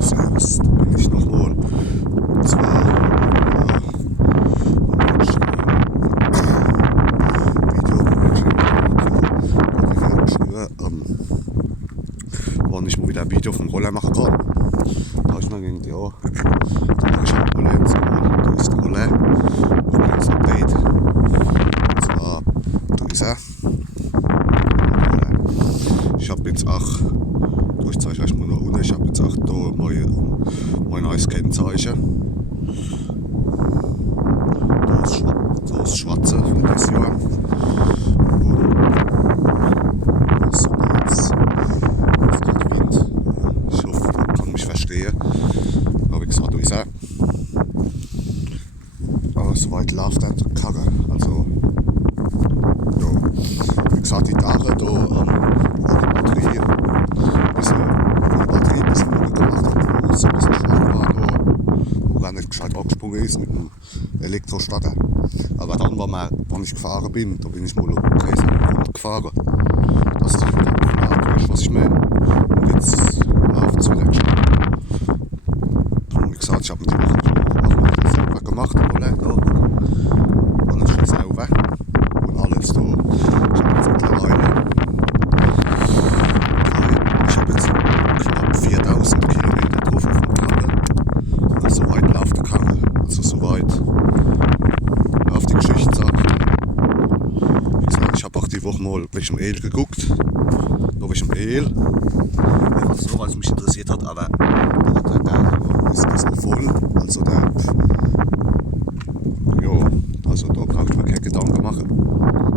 Servus, da bin ich nochmal. Und zwar wann ich mal wieder ein Video vom Roller machen kann. Da habe ich mir gedacht, ja, da mache ich halt Roller jetzt mal. Da ist der Roller. Noch ein kleines Update. Und zwar, da ist er. Ich habe jetzt auch, ich zeige euch mal noch unten, ich habe jetzt auch hier mein neues Kennzeichen. Das ist schwarze für das Jahr. Und so geht's. Es ist gerade Wind. Ich hoffe, man kann mich verstehen. Aber wie gesagt, da ist er. Aber soweit läuft er die Karre. Also, ja. Wie gesagt, die Tage da, wo die Batterie ein bisschen gemacht hat, wo es ein bisschen schwach war, da, wo gar nicht gescheit angesprungen ist mit dem Elektrostarter. Aber dann, wenn ich gefahren bin, da bin ich mal rund gefahren. Das ist wieder aufgeladen, weißt du, was ich meine? Und jetzt läuft es wieder gescheit. Und wie gesagt, ich habe die Woche sauber gemacht, Rolle da. Alles schön sauber. Und alles da. Ich habe jetzt mittlerweile knapp 4000 Kilometer drauf auf dem Karre. Also so weit läuft der Karre. Also so weit auf die Geschichte sagt. Wie gesagt, ich habe auch die Woche mal welchem El geguckt. Da welchem El. Einfach so, weil es mich interessiert hat, aber der ist noch voll. Also der. Ja, also da brauche ich mir keine Gedanken machen.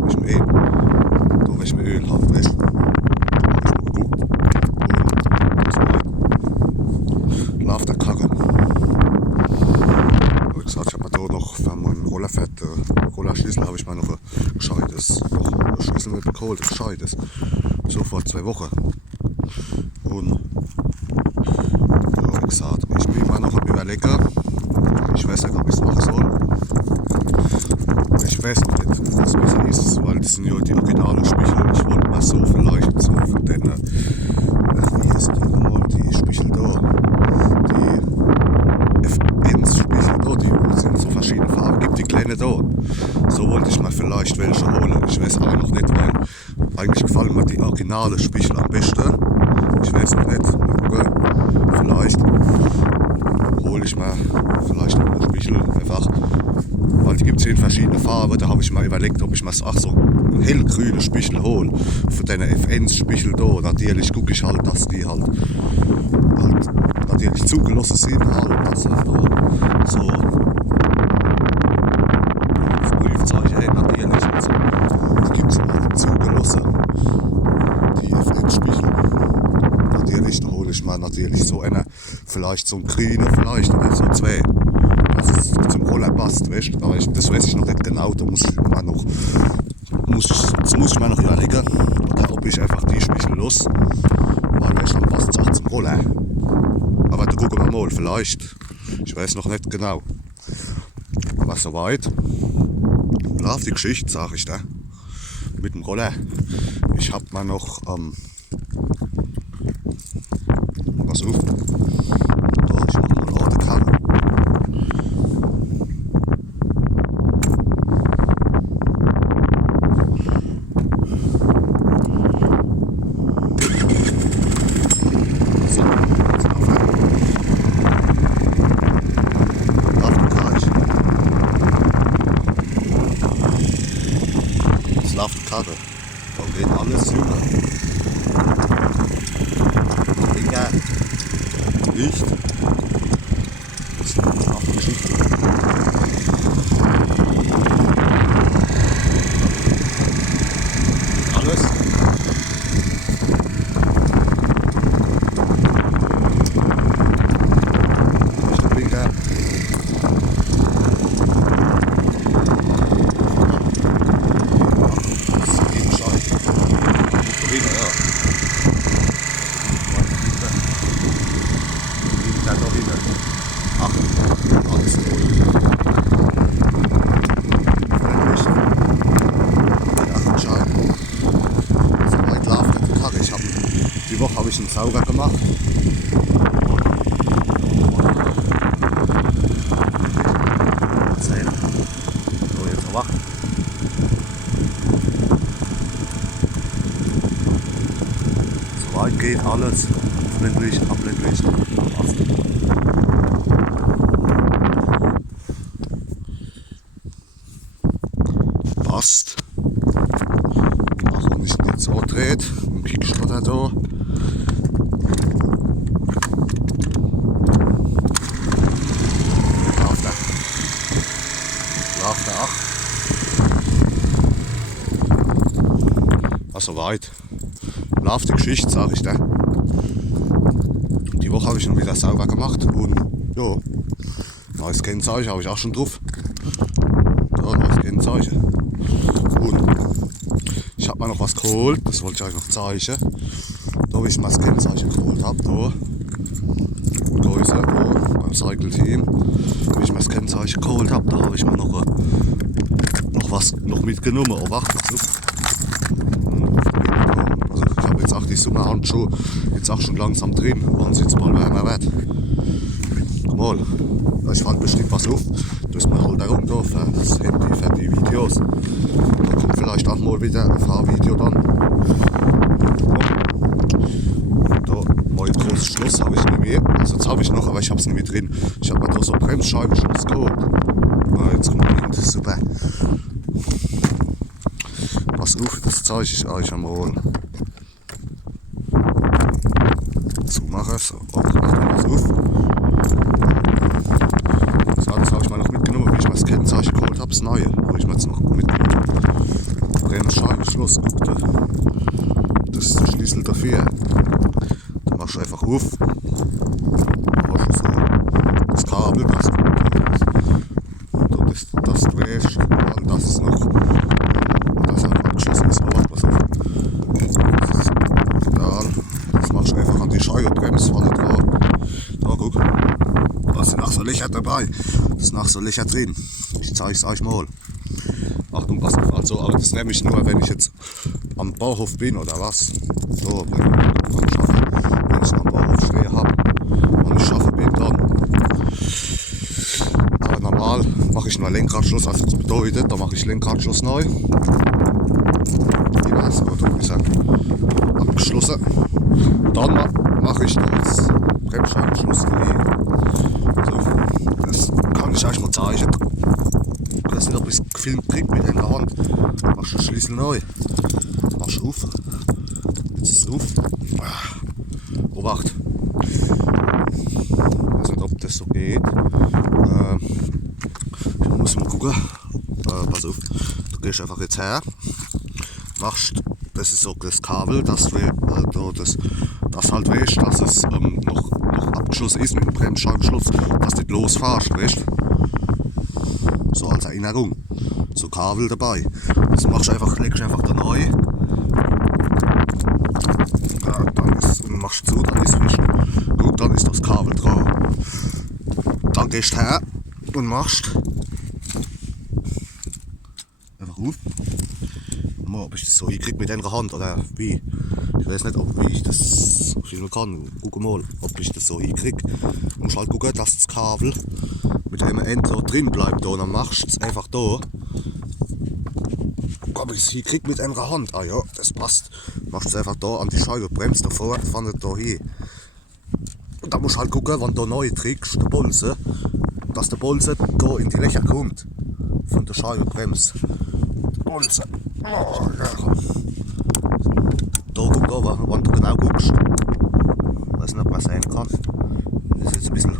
Welchem El. Da welchem Öl hat, weißt du. Da habe ich mal geguckt. Und so weit läuft der Karre. Wie gesagt, ich habe mir da noch für meinen Rollerfett, Rollerschlüssel habe ich mir noch ein gescheites, noch ein Schlüssel mitgeholt, ein gescheites. So vor 2 Wochen. Und ja, wie gesagt, ich bin immer noch am Überlegen. Ich weiß nicht, ob ich es machen soll. Ich weiß noch nicht, was besser ist, weil das sind ja die originalen Spichel. Ich wollte mal so vielleicht so von denen, wie heißt die nochmal, die Spichel da, die F1-Spichel da, die wo es in so verschiedenen Farben gibt, die kleinen da. So wollte ich mal vielleicht welche holen. Ich weiß aber noch nicht, weil eigentlich gefallen mir die originalen Spichel am besten. Ich weiß noch nicht, mal gucken. Vielleicht hole ich mal vielleicht noch einen Spichel einfach. Weil die gibt es in verschiedenen Farben. Da habe ich mal überlegt, ob ich mal so einen hellgrünen Spichel hole. Für deine F1-Spichel da. Natürlich gucke ich halt, dass die halt natürlich zugelassen sind. Halt, dass da so das Prüfzeichen haben natürlich. Also, da gibt es halt zugelassen. Die F1-Spichel. Natürlich, da hole ich mal natürlich so eine, vielleicht so einen grünen, vielleicht oder so 2. Dass es zum Roller passt, weißt du? Aber das weiß ich noch nicht genau, da muss ich mir noch überlegen, oder ob ich einfach die Spichel los, weil weißt, dann passt es auch zum Roller. Aber da gucken wir mal, vielleicht, ich weiß noch nicht genau. Aber soweit läuft die Geschichte, sage ich da, mit dem Roller. Ich habe mal noch, pass auf, da ich noch mal alte Karre. Karre. Da geht alles rüber. Digga. Licht. Das ist eine Geschichte. Alles. Nicht Blinker. Die Woche habe ich ihn sauber gemacht. geht alles. Blendlicht, Abblendlicht, passt. Passt. Auch wenn ich nicht so dreht, dann kriegst du da da. Läuft der auch. Also weit. Läuft die Geschichte, sag ich dir. Die Woche habe ich noch wieder sauber gemacht und ja, neues Kennzeichen habe ich auch schon drauf. Da, neues Kennzeichen. Und ich habe mir noch was geholt, das wollte ich euch noch zeigen. Da habe ich mal das Kennzeichen geholt habe, da ist er, da beim Cycle Team. Wie ich mir das Kennzeichen geholt habe, da habe ich mir noch was mitgenommen. Oh, warte, also ich habe jetzt auch die Sommerhandschuhe jetzt auch schon langsam drin, wann es jetzt mal wärmer wird. Guck mal, ich fand bestimmt was auf. Da ist mir halt darum da für das Handy, für die Videos. Da kommt vielleicht auch mal wieder ein Fahrvideo dann. Da, mein großes Schloss habe ich nicht mehr. Also jetzt habe ich noch, aber ich habe es nicht mehr drin. Ich habe mir da so ein Bremsscheibenschloss geholt. Ah, jetzt kommt der Wind, super. Pass auf, das zeige ich euch einmal. So mache ich es. Oh, pass auf. So, das habe ich mal noch mitgenommen, wie ich mir das Kennzeichen geholt habe. Das neue habe ich mir jetzt noch mitgenommen. Bremsscheibenschloss, guck da. Das ist der Schlüssel dafür. Da machst du einfach auf. Da machst du so das Kabel, das drehst und das ist noch. Das hat abgeschlossen ist, aber pass auf. Das machst du einfach an die Scheibenbremse vorne drauf. Da guck. Da sind auch so Löcher dabei. Das sind auch so Löcher drin. Ich zeige es euch mal. Achtung, pass auf. Also, aber das nehme ich nur, wenn ich jetzt am Bauhof bin oder was. So, wenn ich am Bauhof stehe habe und ich schaffe bin dann. Aber normal mache ich nur Lenkradschluss, also das bedeutet, da mache ich Lenkradschluss neu. Die war so, da ist er abgeschlossen. Dann mache ich das Bremsscheibenschluss neu. So, das kann ich euch mal zeigen. Ich weiß nicht, ob ich es gefilmt kriege mit einer Hand. Machst du den Schlüssel neu. Machst du auf. Jetzt ist es auf. Obacht. Ich weiß nicht, ob das so geht. Ich muss mal gucken. Pass auf. Du gehst einfach jetzt her. Machst, das ist so das Kabel, das halt weißt, dass es noch abgeschlossen ist mit dem Bremsscheibenschluss, dass du nicht losfährst, weißt. So als Erinnerung. So Kabel dabei. Das machst du einfach, legst du einfach da neu. Ja, dann ist, machst du zu, dann ist frisch. Gut, dann ist das Kabel drauf. Dann gehst du her und machst einfach auf. Mal, ob ich das so hinkriege mit einer Hand oder wie. Ich weiß nicht, wie ich das filmen kann. Guck mal, ob ich das so hinkriege. Du musst halt gucken, dass das Kabel mit einem Ende so drin bleibt. Da. Dann machst du es einfach da. Ob ich es hinkriege mit einer Hand. Ah ja, das passt. Machst du es einfach da an die Scheibe, bremst davor, vorne da hin. Und dann musst du halt gucken, wenn du neu trägst, der Bolzen, dass der Bolzen da in die Löcher kommt. Von der Scheibe, bremst. Bolzen. Oh, ja. Da guck da, wenn du genau guckst. Ich weiß nicht, ob man es sehen kann. Das ist jetzt ein bisschen.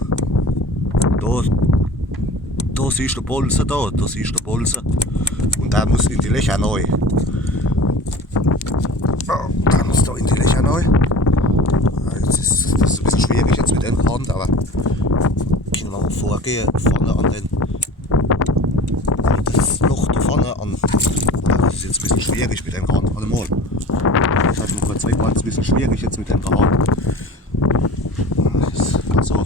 Da siehst du den Bolzen, da siehst du den Bolzen. Und der muss in die Löcher neu. Oh, der muss da in die Löcher neu. Jetzt ist das ein bisschen schwierig jetzt mit der Hand, aber können wir mal vorgehen, vorne an das Loch da vorne an. Das ist jetzt ein bisschen schwierig mit der Hand. Warte mal. Ich habe noch kurz weg, weil es ein bisschen schwierig jetzt mit der Hand. So,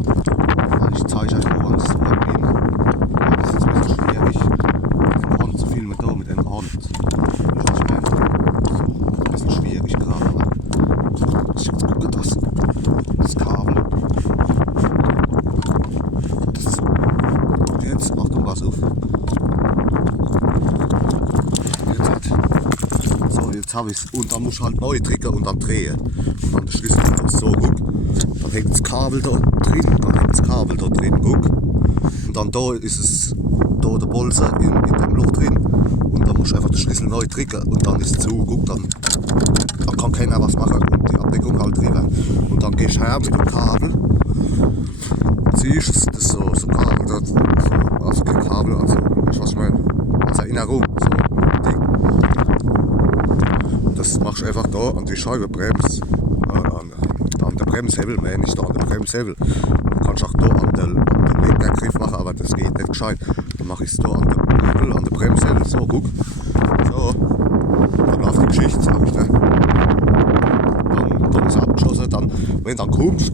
ich zeige euch noch, wann es so bin. Das ist jetzt ein bisschen schwierig, mit der Hand zu filmen, da mit der Hand. Das ist ein bisschen schwierig gerade, aber ich jetzt gucke, das Kabel. Das ist so. Und jetzt, Achtung, pass auf. Jetzt habe ich es. Und dann musst du halt neu drücken und dann drehen. Und dann der Schlüssel so, guck. Dann hängt das Kabel da drin, guck. Und dann da ist es, da der Bolzen in dem Loch drin. Und dann musst du einfach den Schlüssel neu drücken und dann ist es zu, guck. Dann kann keiner was machen und die Abdeckung halt drehen. Und dann gehst du her mit dem Kabel, ziehst das so Kabel, das, so, also kein Kabel, also, weißt du was ich meine? Als Erinnerung, so Ding. Das machst du einfach da an die Scheibenbremse, an der Bremshebel, nicht da an der Bremshebel. Du kannst auch da an den Lenkergriff machen, aber das geht nicht gescheit. Dann mache ich es da an der Bremshebel, so, guck. So, dann läuft die Geschichte, sag ich dir. Dann ist es abgeschlossen, dann, wenn du dann kommst,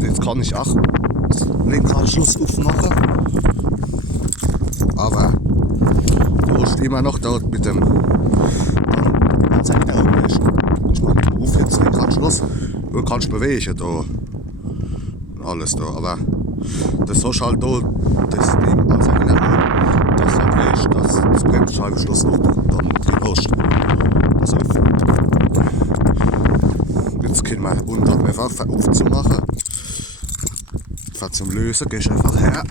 jetzt kann ich auch den Lenkrad-Schluss aufmachen. Aber du musst immer noch dort mit dem ich mache den Beruf jetzt den Lenkrad-Schluss. Du kannst bewegen da. Alles da. Aber das ist halt da das Ding als Erinnerung, dass du weißt, dass das Bremsscheibenschloss noch dann drin hast. Also jetzt können wir unten einfach aufzumachen. Zum Lösen gehst du einfach her,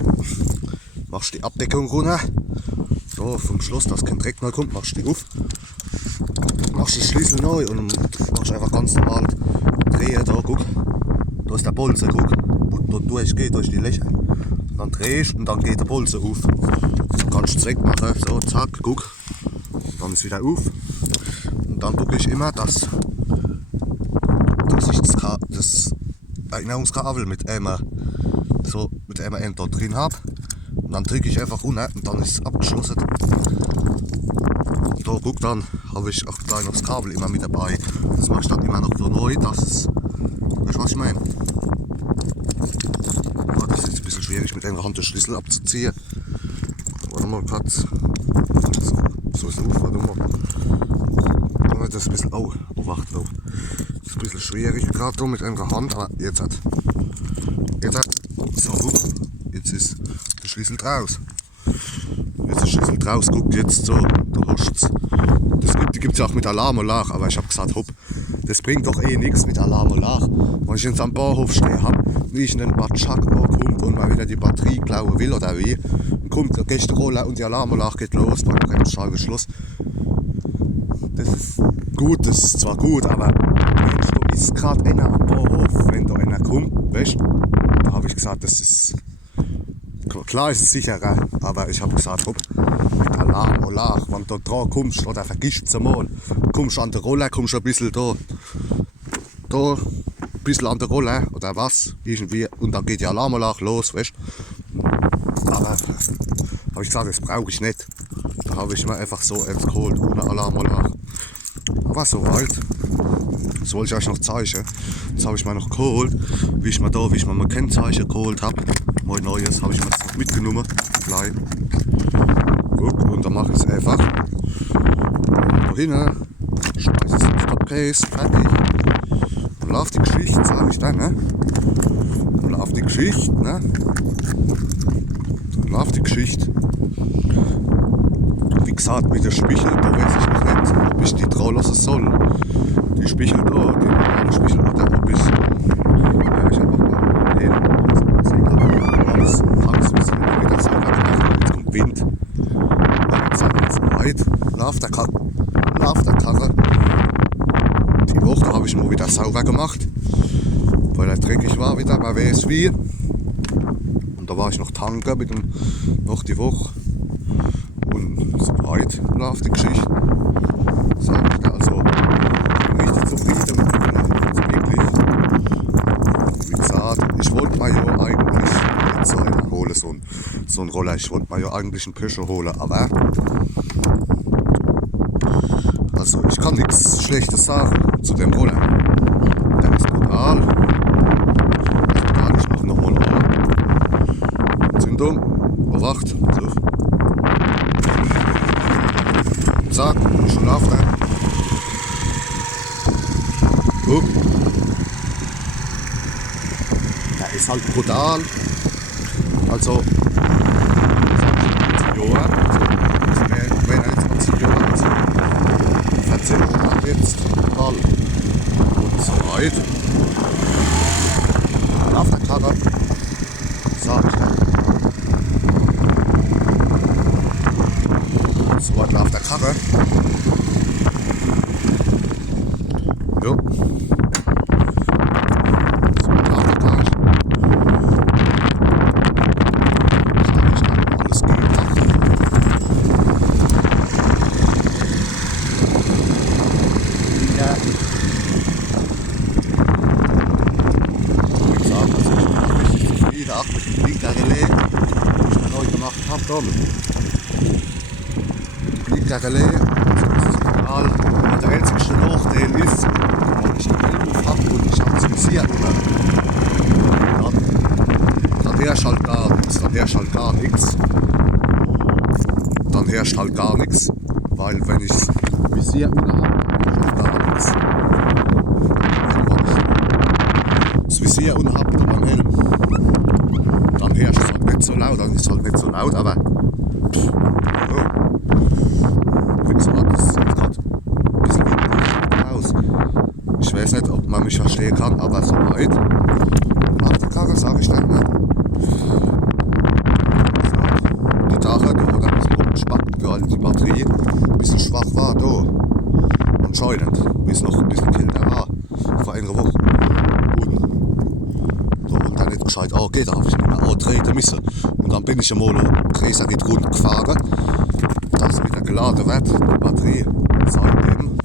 machst die Abdeckung runter, da vom Schloss, dass kein Dreck mehr kommt, machst die auf, machst den Schlüssel neu und machst einfach ganz normal drehen, da guck, da ist der Bolzen, guck, wo da durchgeht, durch die Löcher, dann drehst und dann geht der Bolzen auf, dann kannst du es wegmachen, so zack, guck, dann ist wieder auf und dann gucke ich immer, dass ich das Erinnerungskabel mit einem End dort drin habe. Und dann drücke ich einfach runter und dann ist es abgeschlossen. Und da guck, dann habe ich auch gleich noch das Kabel immer mit dabei. Das mache ich dann immer noch so neu, dass es. Weißt du, was ich meine? Ja, das ist jetzt ein bisschen schwierig mit einer Hand den Schlüssel abzuziehen. Warte mal, Platz. So ist es auf, warte mal. Das ist ein bisschen. Oh, wacht, oh. Das ist ein bisschen schwierig gerade mit einer Hand, aber jetzt hat. So, jetzt ist der Schlüssel draus. Jetzt ist der Schlüssel draus, guck jetzt so, du hast es. Die gibt es ja auch mit Alarmanlage, aber ich habe gesagt, hopp, das bringt doch eh nichts mit Alarmanlage. Wenn ich jetzt am Bahnhof stehe, wie ich in den Batschak kommt und mal wieder die Batterie klauen will oder wie, dann kommt der Gästeroller und die Alarmanlage geht los, beim Bremsscheibenschluss. Das ist gut, das ist zwar gut, aber da ist gerade einer am Bahnhof, wenn da einer kommt, weißt du? Da habe ich gesagt, das ist. Klar ist es sicherer, aber ich habe gesagt, hopp, mit Alarm, wenn du da dran kommst, oder vergisst es einmal, kommst an der Rolle, kommst ein bisschen da, ein bisschen an der Rolle, oder was, irgendwie, und dann geht die Alarmanlage los, weißt du. Aber habe ich gesagt, das brauche ich nicht. Da habe ich mir einfach so eins geholt, ohne Alarmanlage. Aber soweit. Das wollte ich euch noch zeigen. Das habe ich mir noch geholt, wie ich mir mein Kennzeichen geholt habe. Mein neues habe ich mir jetzt noch mitgenommen. Gleich. Guck, und dann mache ich es einfach. Da hinten, schmeiße es ins Topcase, fertig. Dann läuft die Geschichte, sage ich dann, ne? Dann läuft die Geschichte, ne? Dann läuft die Geschichte. Wie gesagt, mit der Spichel, da weiß ich noch nicht, ob ich die drauf lassen soll. Die Spichel da, die normale Spichel, oder ob ich. Ja, ich habe auch mal. Nee, das habe ich so ein bisschen wieder sauber gemacht. Jetzt kommt Wind. Jetzt ist es weit. Lauf der Karre. Die Woche habe ich mal wieder sauber gemacht, weil er dreckig war wieder, bei WSW. Und da war ich noch tanken mit dem, noch die Woche. Und so weit läuft die Geschichte. Sag ich dir, also richtig zufrieden. Also wirklich. Wie gesagt, ich wollte mir ja eigentlich so einen holen, so einen Roller. Ich wollte mir ja eigentlich einen Peugeot holen, aber also ich kann nichts Schlechtes sagen zu dem Roller. Der ist brutal. Ich mache nochmal eine Zündung. Überwacht. So. Zack, schon läuft er. Guck. Der ist halt brutal. Also, 20 Jahre. Also, wenn er jetzt 20 Jahre, also 14 Jahre. Fall. Und soweit. Auf der Karre. Sag ich dir. Soweit auf der Karre. Jo. Soweit auf der Karre. Sag ich dir, alles geht. Ja. Ich sag, also ich bin auch richtig zufrieden, auch mit dem Blinker-Relais, das ich mir neu gemacht habe. Da mit dem Blinker-Relais, das ist egal. Aber der einzige Nachteil ist, wenn ich einen Helm habe und ich habe das Visier immer, dann herrscht halt gar nichts. Dann herrscht halt gar nichts. Dann herrscht halt gar nichts. Weil wenn ich das Visier immer habe, herrscht halt gar nichts. Das Visier unhabt beim Helm, dann herrscht es halt nicht so laut, dann ist es halt nicht so laut, aber ja. Wie gesagt, es sieht gerade ein bisschen windig aus. Ich weiß nicht, ob man mich verstehen kann, aber soweit. Auf der Karre sage ich dann mal. Die Tage, da hat ein bisschen rumgespannt, weil die Batterie ein bisschen schwach war, da. Anscheinend, wie es noch ein bisschen kälter war, vor einer Woche. Und dann nicht gescheit angehen, da habe ich nicht mehr antreten müssen. Und dann bin ich einmal Gräser nicht rund gefahren, dass es wieder geladen wird, die Batterie. Seitdem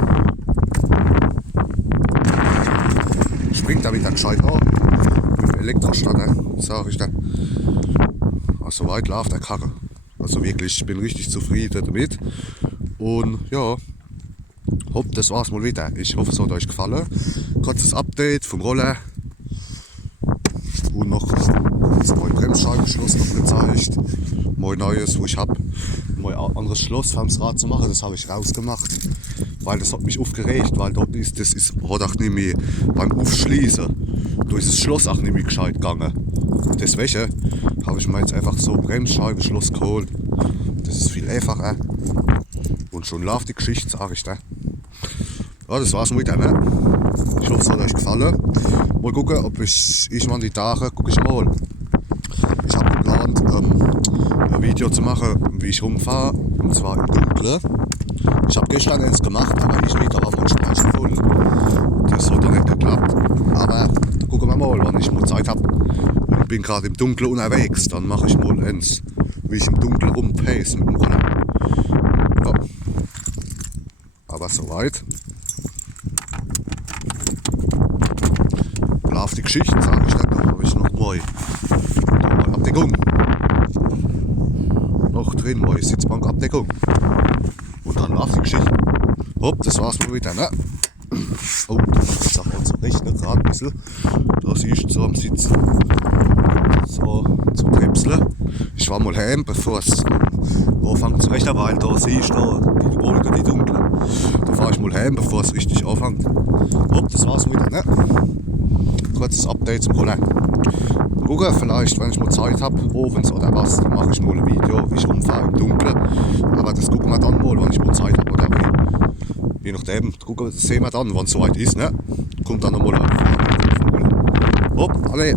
springt er wieder gescheit an, mit dem Elektrostander, sage ich dann. Also weit läuft der Karre. Also wirklich, ich bin richtig zufrieden damit. Und ja, das war's mal wieder. Ich hoffe, es hat euch gefallen. Kurzes Update vom Roller. Und noch das neue Bremsscheibenschloss noch gezeigt. Mein neues, wo ich habe. Mein anderes Schloss für das Rad zu machen, das habe ich rausgemacht. Weil das hat mich aufgeregt, weil dort ist, hat auch nicht mehr beim Aufschließen. Da ist das Schloss auch nicht mehr gescheit gegangen. Deswegen habe ich mir jetzt einfach so ein Bremsscheibenschloss geholt. Das ist viel einfacher. Und schon läuft die Geschichte, sage ich da. Ja, das war's mit ne? Ich hoffe, es hat euch gefallen. Mal gucken, ob ich mal die Tage, gucke ich mal. Ich habe geplant, ein Video zu machen, wie ich rumfahre, und zwar im Dunkeln. Ich habe gestern eins gemacht, aber ich nicht, da war mein Speicher voll. Das hat ja nicht geklappt. Aber gucken wir mal, wann ich mal Zeit habe. Und bin gerade im Dunkeln unterwegs, dann mache ich mal eins, wie ich im Dunkeln rumpace mit dem Roller. Ja. Aber soweit. Auf die Geschichte, sage ich dann, da habe ich noch mal Abdeckung. Noch drin, neue Sitzbankabdeckung. Und dann auf die Geschichte. Hopp, das war's mal wieder, ne? Oh, ich sag mal zum Rechnen gerade ein bisschen. Da siehst du so am Sitz. So, zum Trepseln. Ich war mal heim, bevor es anfängt zu rechnen, weil da siehst du die Wolken, die dunklen. Da fahre ich mal heim, bevor es richtig anfängt. Hopp, das war's mal wieder, ne? Kurzes Update zum Roller. Gucken, vielleicht, wenn ich mal Zeit habe, abends oder was, dann mache ich mal ein Video, wie ich rumfahre im Dunkeln. Aber das gucken wir dann mal, wenn ich mal Zeit habe oder wie. Je nachdem, gucken, das sehen wir dann, wenn es soweit ist. Ne? Kommt dann nochmal ein Hopp, alle.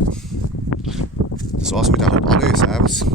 Das war's mit der Hopp, alle. Servus.